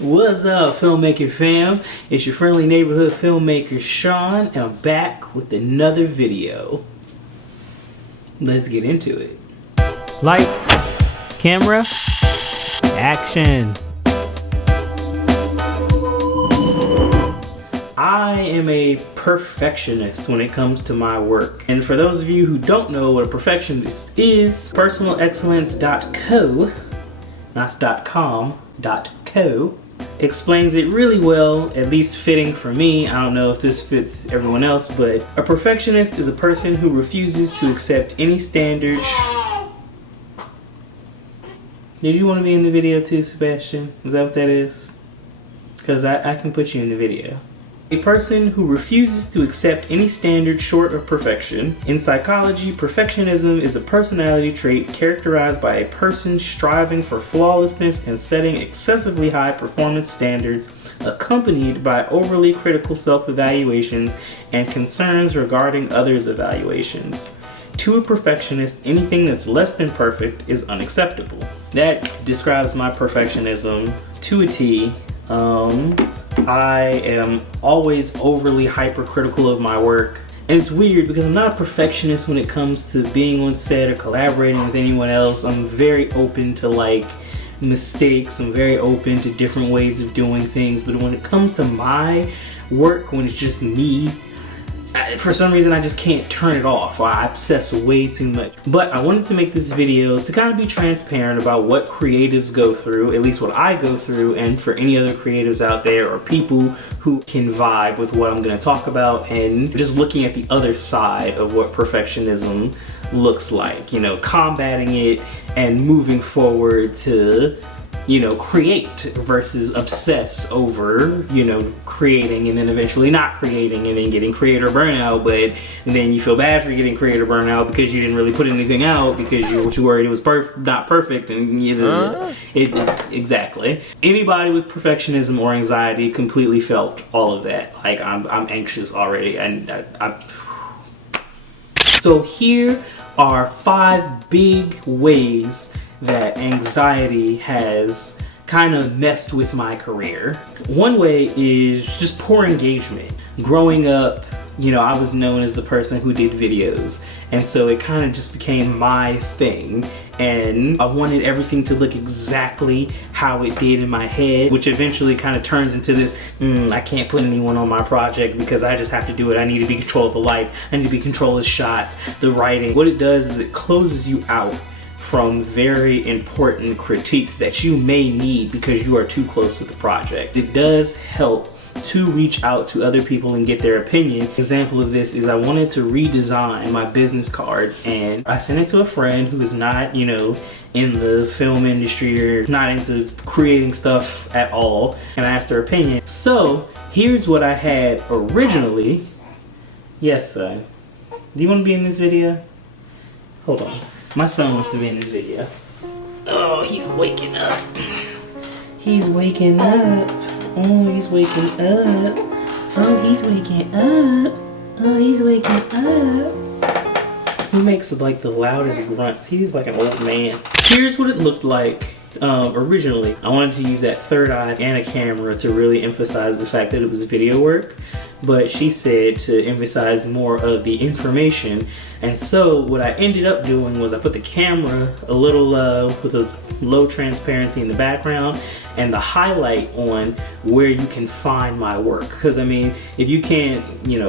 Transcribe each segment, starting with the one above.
What's up, filmmaking fam? It's your friendly neighborhood filmmaker Sean, and I'm back with another video. Let's get into it. Lights, camera, action. I am a perfectionist when it comes to my work. And for those of you who don't know what a perfectionist is, personalexcellence.co, not .com, .co, explains it really well, at least fitting for me. I don't know if this fits everyone else, but a perfectionist is a person who refuses to accept any standard. Did you want to be in the video too, Sebastian? Is that what that is? Because I can put you in the video. A person who refuses to accept any standard short of perfection. In psychology, perfectionism is a personality trait characterized by a person striving for flawlessness and setting excessively high performance standards, accompanied by overly critical self-evaluations and concerns regarding others' evaluations. To a perfectionist, anything that's less than perfect is unacceptable. That describes my perfectionism to a T. I am always overly hypercritical of my work. And it's weird because I'm not a perfectionist when it comes to being on set or collaborating with anyone else. I'm very open to mistakes. I'm very open to different ways of doing things. But when it comes to my work, when it's just me, for some reason I just can't turn it off. I obsess way too much. But I wanted to make this video to kind of be transparent about what creatives go through, at least what I go through, and for any other creatives out there or people who can vibe with what I'm going to talk about, and just looking at the other side of what perfectionism looks like, combating it and moving forward to create versus obsess over, creating and then eventually not creating and then getting creator burnout, but then you feel bad for getting creator burnout because you didn't really put anything out because you were worried it was not perfect, and exactly. Anybody with perfectionism or anxiety completely felt all of that. I'm anxious already, and So here are 5 big ways that anxiety has kind of messed with my career. One way is just poor engagement. Growing up, I was known as the person who did videos, and so it kind of just became my thing, and I wanted everything to look exactly how it did in my head, which eventually kind of turns into this, I can't put anyone on my project because I just have to do it. I need to be in control of the lights, I need to be in control of the shots, the writing. What it does is it closes you out from very important critiques that you may need because you are too close to the project. It does help to reach out to other people and get their opinion. Example of this is I wanted to redesign my business cards, and I sent it to a friend who is not, in the film industry or not into creating stuff at all, and I asked her opinion. So here's what I had originally. Yes, son. Do you want to be in this video? Hold on. My son wants to be in this video. Oh, he's waking up. He's waking up. Oh, he's waking up. Oh, he's waking up. Oh, he's waking up. He makes the loudest grunts. He's like an old man. Here's what it looked like originally. I wanted to use that third eye and a camera to really emphasize the fact that it was video work, but she said to emphasize more of the information. And so what I ended up doing was I put the camera a little with a low transparency in the background and the highlight on where you can find my work. Because if you can't,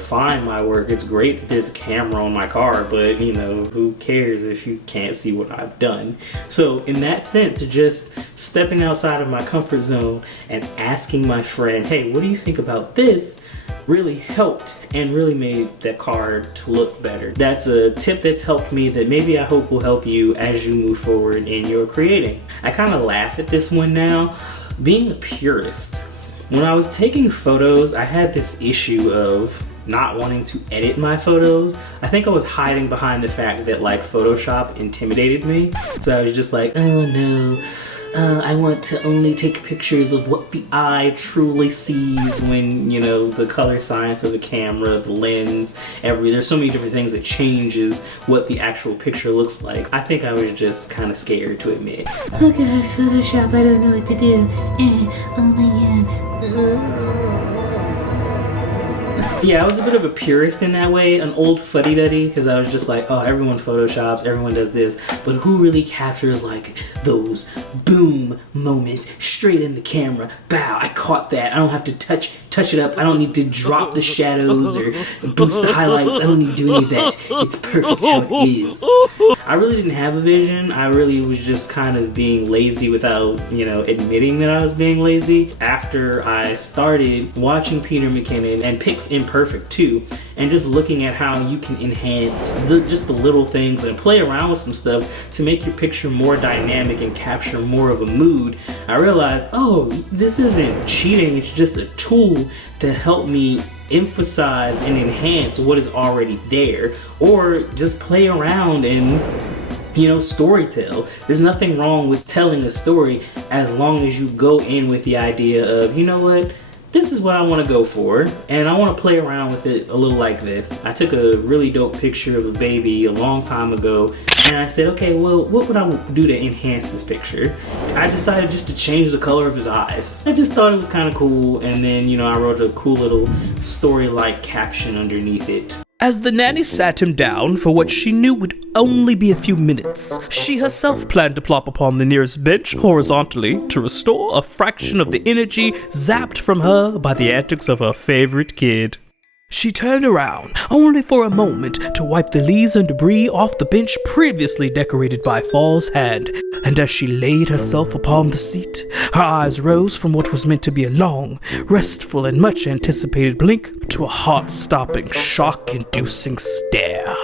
find my work, it's great that there's a camera on my car, but who cares if you can't see what I've done? So in that sense, just stepping outside of my comfort zone and asking my friend, hey, what do you think about this? Really helped and really made that card to look better. That's a tip that's helped me that maybe I hope will help you as you move forward in your creating. I kind of laugh at this one now. Being a purist. When I was taking photos, I had this issue of not wanting to edit my photos. I think I was hiding behind the fact that Photoshop intimidated me. So I was just like, oh no. I want to only take pictures of what the eye truly sees when, the color science of the camera, the lens, there's so many different things that changes what the actual picture looks like. I think I was just kind of scared to admit. Oh god, Photoshop, I don't know what to do. Oh my Yeah, I was a bit of a purist in that way, an old fuddy-duddy, because I was just like, oh, everyone photoshops, everyone does this, but who really captures like those boom moments straight in the camera? Bow, I caught that. I don't have to touch it up. I don't need to drop the shadows or boost the highlights. I don't need to do any of that. It's perfect how it is. I really didn't have a vision. I really was just kind of being lazy without, admitting that I was being lazy. After I started watching Peter McKinnon and Pix Imperfect too, and just looking at how you can enhance just the little things and play around with some stuff to make your picture more dynamic and capture more of a mood, I realized, oh, this isn't cheating, it's just a tool to help me emphasize and enhance what is already there, or just play around and storytell. There's nothing wrong with telling a story as long as you go in with the idea of, you know what, this is what I want to go for, and I want to play around with it a little like this. I took a really dope picture of a baby a long time ago, and I said, okay, well, what would I do to enhance this picture? I decided just to change the color of his eyes. I just thought it was kind of cool, and then, I wrote a cool little story-like caption underneath it. As the nanny sat him down for what she knew would only be a few minutes, she herself planned to plop upon the nearest bench horizontally to restore a fraction of the energy zapped from her by the antics of her favorite kid. She turned around, only for a moment, to wipe the leaves and debris off the bench previously decorated by Fall's hand, and as she laid herself upon the seat, her eyes rose from what was meant to be a long, restful, and much anticipated blink to a heart-stopping, shock-inducing stare.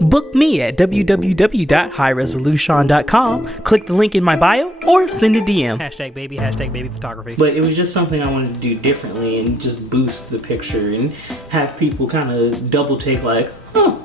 Book me at www.highresolution.com, click the link in my bio, or send a DM. Hashtag baby photography. But it was just something I wanted to do differently and just boost the picture and have people kind of double take like, huh,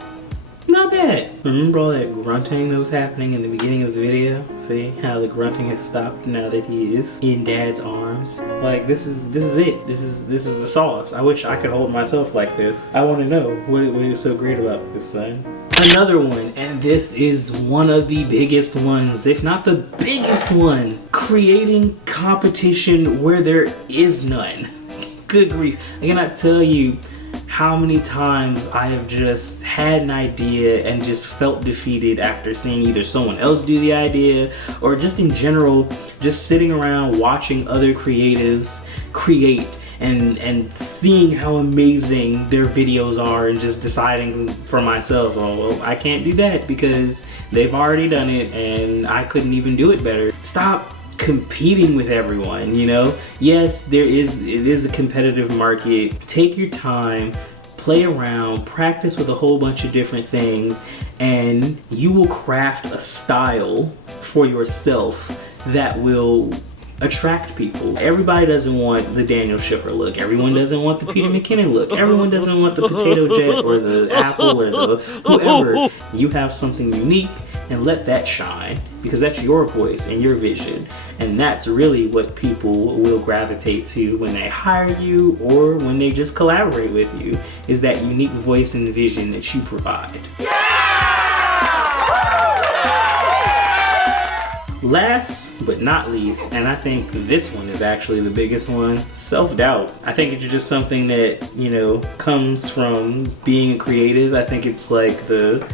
not bad. Remember all that grunting that was happening in the beginning of the video? See how the grunting has stopped now that he is in Dad's arms? Like, this is it. This is the sauce. I wish I could hold myself like this. I want to know what is so great about this, son. Another one, and this is one of the biggest ones, if not the biggest one, creating competition where there is none. Good grief. I cannot tell you how many times I have just had an idea and just felt defeated after seeing either someone else do the idea or just in general, just sitting around watching other creatives create and seeing how amazing their videos are and just deciding for myself, oh, well, I can't do that because they've already done it and I couldn't even do it better. Stop competing with everyone, Yes, it is a competitive market. Take your time, play around, practice with a whole bunch of different things, and you will craft a style for yourself that will attract people. Everybody doesn't want the Daniel Schiffer look. Everyone doesn't want the Peter McKinnon look. Everyone doesn't want the potato jet or the apple or the whoever. You have something unique and let that shine because that's your voice and your vision. And that's really what people will gravitate to when they hire you or when they just collaborate with you, is that unique voice and vision that you provide. Last but not least, and I think this one is actually the biggest one, self-doubt. I think it's just something that, comes from being a creative. I think it's like the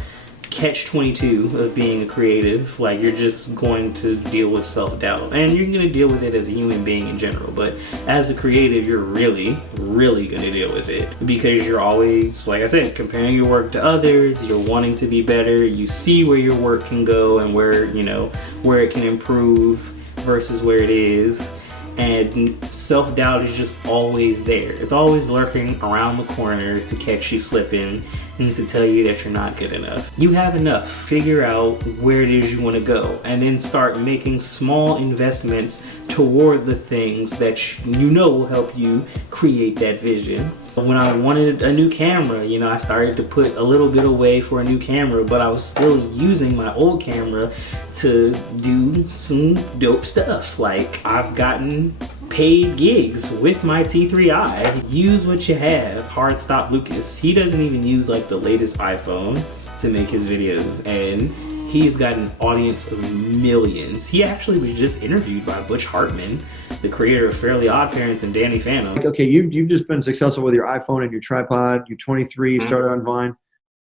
catch-22 of being a creative. Like, you're just going to deal with self-doubt, and you're going to deal with it as a human being in general, but as a creative, you're really going to deal with it because you're always, like I said, comparing your work to others. You're wanting to be better. You see where your work can go and where it can improve versus where it is. And self-doubt is just always there. It's always lurking around the corner to catch you slipping and to tell you that you're not good enough. You have enough. Figure out where it is you want to go and then start making small investments toward the things that will help you create that vision. When I wanted a new camera, I started to put a little bit away for a new camera, but I was still using my old camera to do some dope stuff. Like, I've gotten paid gigs with my T3i. Use what you have. Hard stop Lucas. He doesn't even use like the latest iPhone to make his videos, and he's got an audience of millions. He actually was just interviewed by Butch Hartman the creator of Fairly Odd Parents and Danny Phantom. Like, okay, you've just been successful with your iPhone and your tripod. You're 23, you started on Vine.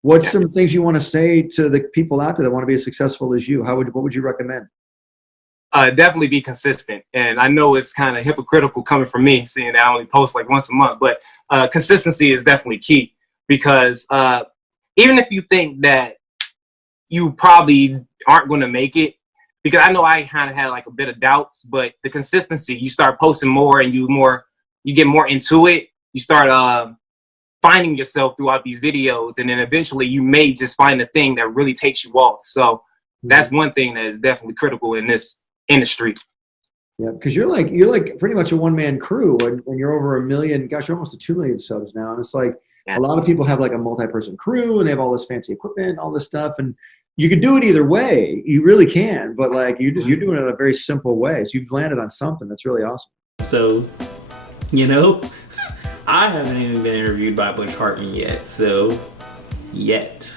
What's some things you want to say to the people out there that want to be as successful as you? What would you recommend? Definitely be consistent. And I know it's kind of hypocritical coming from me, seeing that I only post like once a month, but consistency is definitely key, because even if you think that you probably aren't going to make it, because I know I kind of had like a bit of doubts, but the consistency, you start posting more and you get more into it. You start finding yourself throughout these videos, and then eventually you may just find the thing that really takes you off. So that's one thing that is definitely critical in this industry. Yeah, because you're like pretty much a one-man crew when you're over 1 million. Gosh, you're almost to 2 million subs now, and it's like a lot of people have like a multi-person crew and they have all this fancy equipment, all this stuff, and you can do it either way. You really can, but like you're doing it in a very simple way. So you've landed on something that's really awesome. So, you know, I haven't even been interviewed by Butch Hartman yet. So, yet.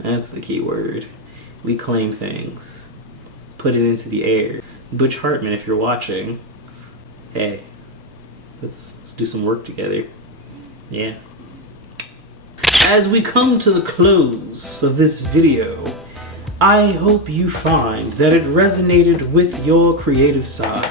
That's the key word. We claim things. Put it into the air. Butch Hartman, if you're watching, hey, let's do some work together. Yeah. As we come to the close of this video, I hope you find that it resonated with your creative side,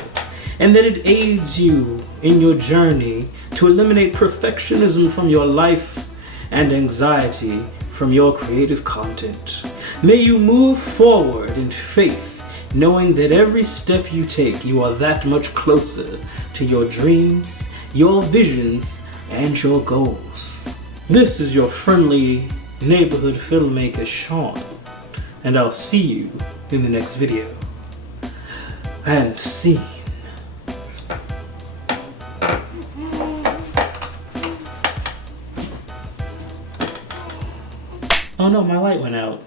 and that it aids you in your journey to eliminate perfectionism from your life and anxiety from your creative content. May you move forward in faith, knowing that every step you take, you are that much closer to your dreams, your visions, and your goals. This is your friendly neighborhood filmmaker, Sean, and I'll see you in the next video. And scene. Oh no, my light went out.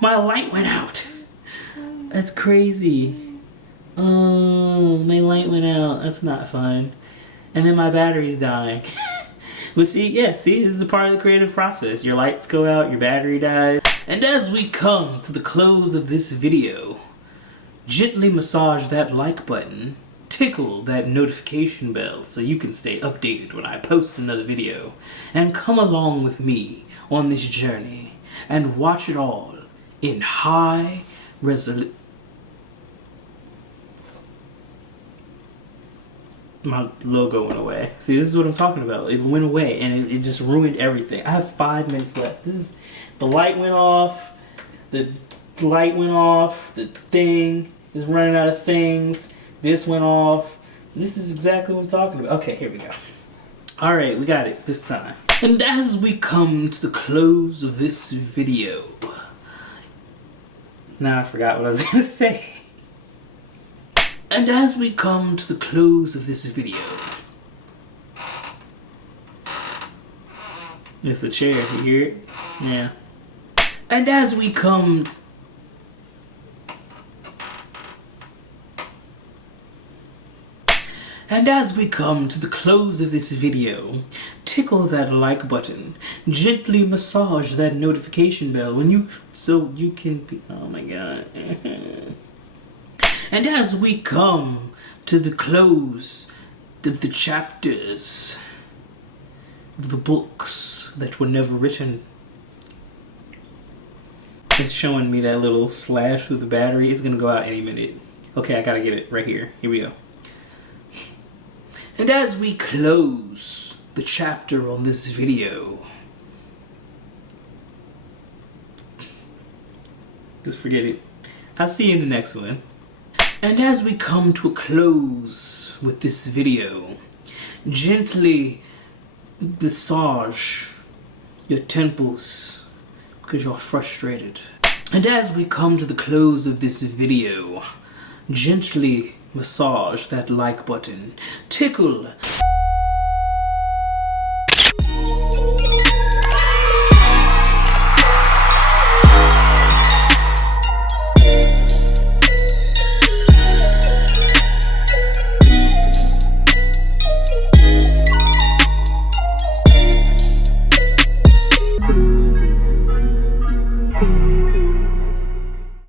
My light went out. That's crazy. Oh, my light went out. That's not fun. And then my battery's dying. But see, this is a part of the creative process. Your lights go out, your battery dies. And as we come to the close of this video, gently massage that like button, tickle that notification bell so you can stay updated when I post another video, and come along with me on this journey and watch it all in high resolution. My logo went away. See, this is what I'm talking about. It went away and it just ruined everything. I have 5 minutes left. The light went off. The light went off. The thing is running out of things. This went off. This is exactly what I'm talking about. Okay, here we go. Alright, we got it this time. And as we come to the close of this video, now I forgot what I was going to say. And as we come to the close of this video, it's the chair, you hear it? Yeah. And as we come to the close of this video, tickle that like button, gently massage that notification bell so you can be, oh my god. And as we come to the close of the chapters of the books that were never written, it's showing me that little slash with the battery. It's gonna go out any minute. Okay, I gotta get it right here. Here we go. And as we close the chapter on this video, just forget it. I'll see you in the next one. And as we come to a close with this video, gently massage your temples because you're frustrated. And as we come to the close of this video, gently massage that like button, tickle